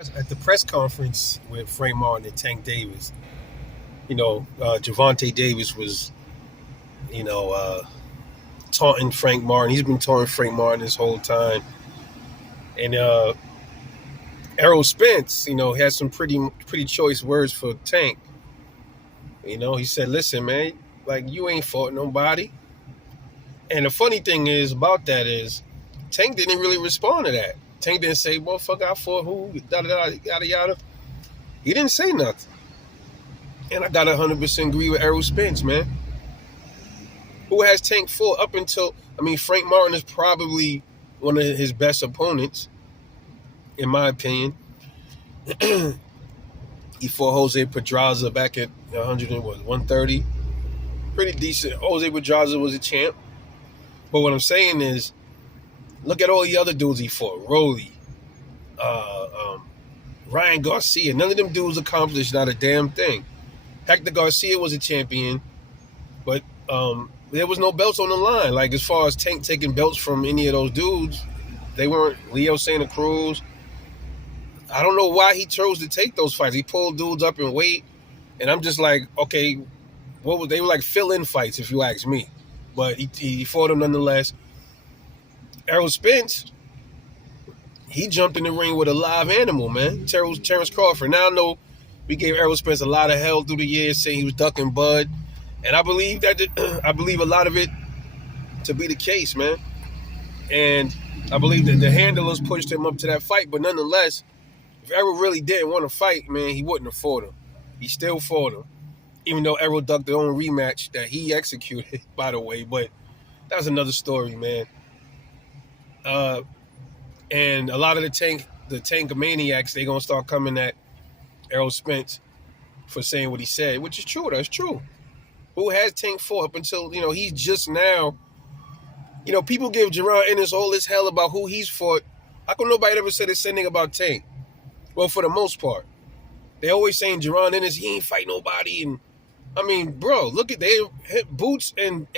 At the press conference with Frank Martin and Tank Davis, Javante Davis was, you know, uh, taunting Frank Martin. He's been taunting Frank Martin this whole time. And Errol Spence, has some pretty choice words for Tank. He said, "Listen, man, like you ain't fought nobody." And the funny thing is about that is, Tank didn't really respond to that. Tank didn't say, "Motherfucker, I fought who?" Yada yada yada yada. He didn't say nothing. And I got 100% agree with Errol Spence, man. Who has Tank fought up until? I mean, Frank Martin is probably one of his best opponents, in my opinion. He fought Jose Pedraza back at 100 and 130. Pretty decent. Jose Pedraza was a champ. But what I'm saying is, look at all the other dudes he fought. Rolly, uh, um, Ryan Garcia. None of them dudes accomplished not a damn thing. Hector Garcia was a champion, but there was no belts on the line. Like, as far as Tank taking belts from any of those dudes, they weren't. Leo Santa Cruz. I don't know why he chose to take those fights. He pulled dudes up in weight, and I'm just like, okay, they were like fill-in fights, if you ask me. But he fought them nonetheless. Errol Spence, he jumped in the ring with a live animal, man. Terrence Crawford. Now I know we gave Errol Spence a lot of hell through the years, saying he was ducking Bud, and I believe I believe a lot of it to be the case, man. And I believe that the handlers pushed him up to that fight, but nonetheless, if Errol really didn't want to fight, man, he wouldn't have fought him. He still fought him, even though Errol ducked the own rematch that he executed, by the way. But that's another story, man. And a lot of the Tankamaniacs, they gonna start coming at Errol Spence for saying what he said, which is true. That's true. Who has Tank fought up until he's just now? People give Jerron Ennis all this hell about who he's fought. How come nobody ever said the same thing about Tank? Well, for the most part, they always saying Jerron Ennis, he ain't fight nobody, and I mean, bro, look at they Boots and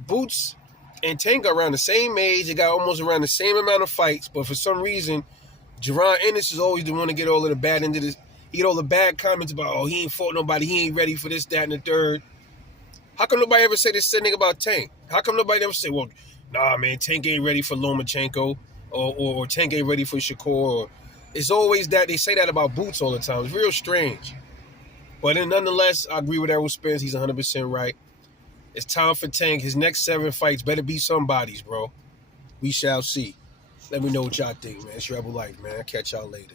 Boots and Tank are around the same age. They got almost around the same amount of fights, but for some reason, Jerron Ennis is always the one to get all of the bad into this. He get all the bad comments about, oh, he ain't fought nobody, he ain't ready for this, that, and the third. How come nobody ever say the same thing about Tank? How come nobody ever say, well, nah, man, Tank ain't ready for Lomachenko, or Tank ain't ready for Shakur? Or, it's always that they say that about Boots all the time. It's real strange. But then nonetheless, I agree with Errol Spence. He's 100% right. It's time for Tank. His next 7 fights better be somebody's, bro. We shall see. Let me know what y'all think, man. It's Rebel Life, man. I'll catch y'all later.